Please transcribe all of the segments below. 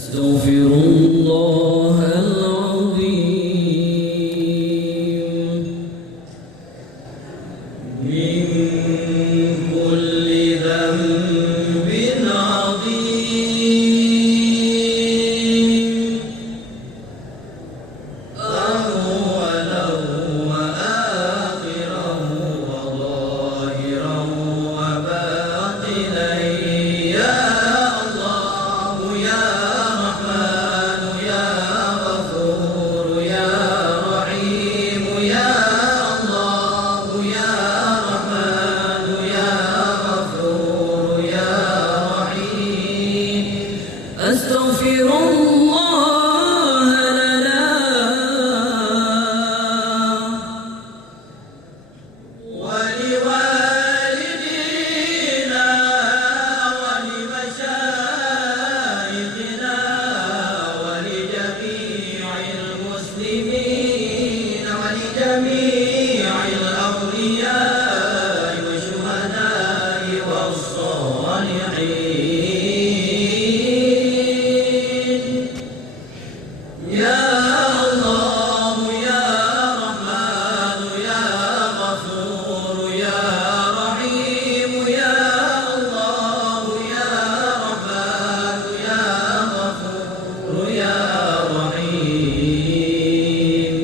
أستغفر الله العظيم من كل ذنب عظيم أوله وآخره وظاهره وباطنه يا الله يا رحمن يا غفور يا رحيم يا الله يا رحمن يا غفور يا رحيم أستغفر الله لنا ولوالدينا ولمشايخنا ولجميع المسلمين ولجميع الأولياء والشهداء والصالحين يا الله يا رحمن يا غفور يا رحيم يا الله يا رحمن يا غفور يا رحيم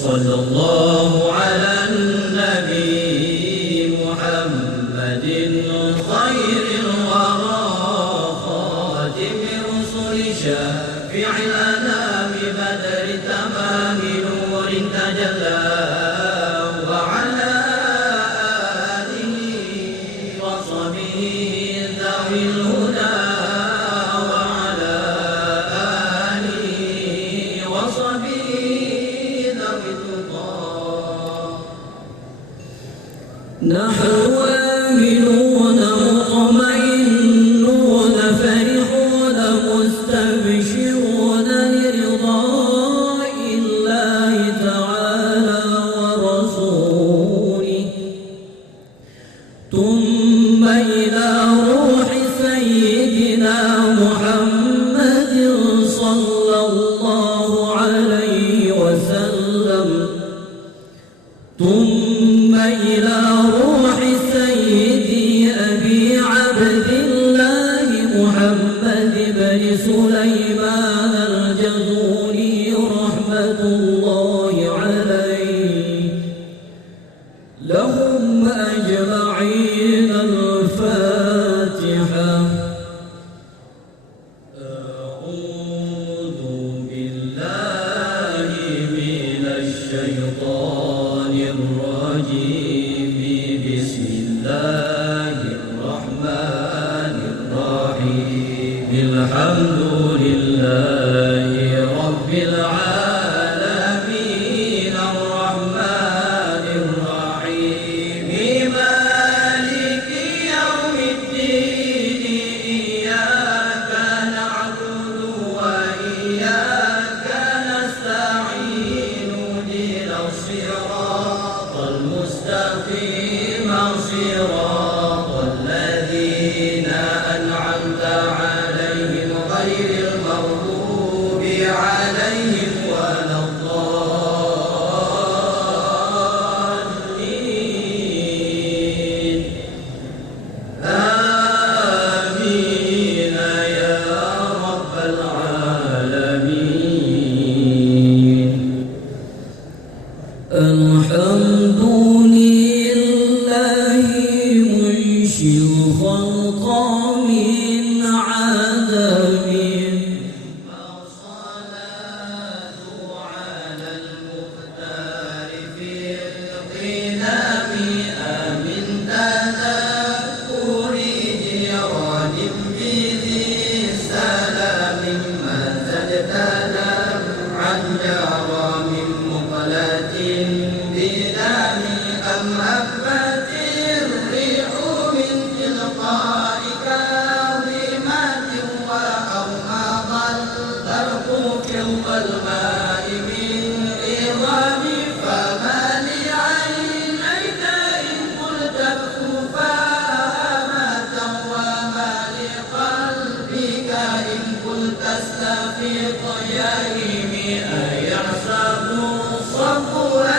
صلى الله على النبي محمد خير الورى خاتم الرسل شافع الأنام بدر تمام نور تجلى وعلى آله وصحبه ذوي الهدى وعلى آله وصحبه ذوي التقى نحن آمنون مطمئنون فرحون مستبشرون لرضاء الله تعالى ورسوله ثم إلى روح سيدنا محمد صلى الله عليه وسلم ثم إلى روح سيدي أبي عبد الله محمد بن سليمان الجزوري رحمة الله عليه لهم أجمعين الفاتحة أعوذ بالله من الشيطان الرجيم بسم الله الرحمن الرحيم الحمد لله رب العالمين الرحمن الرحيم مالك يوم الدين إياك نعبد وإياك نستعين اهدنا الصراط المستقيم صراط الذين أنعمت عليهم غير المغضوب عليهم ولا الضالين آمين يا رب العالمين الحمد لله منشئ الخلق من عدم والصلاة على المختار في القدم أمن تذكر جيران بذي سلام ما زدتنا عن جرى من مقلة بدم أم هبت الريح من تلقاء كاظمة وأومض البرق في الظلماء من إظام فما لعينيك إن قلت الطيائم أيحسب الصبر